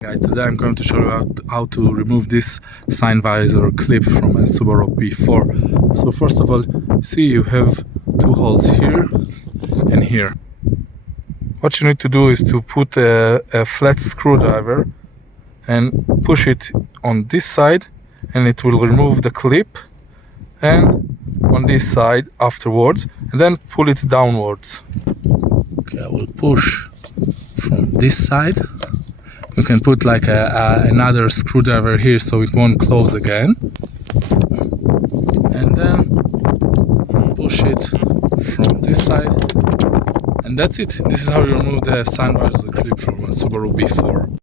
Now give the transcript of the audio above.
Guys, today I'm going to show you how to remove this sign visor clip from a Subaru P4. So first of all, see you have two holes here and here. What you need to do is to put a flat screwdriver and push it on this side, and it will remove the clip, and on this side afterwards, and then pull it downwards. Okay, I will push from this side. You can put like another screwdriver here so it won't close again, and then push it from this side, and that's it. This is how you remove the sign visor clip from a Subaru B4.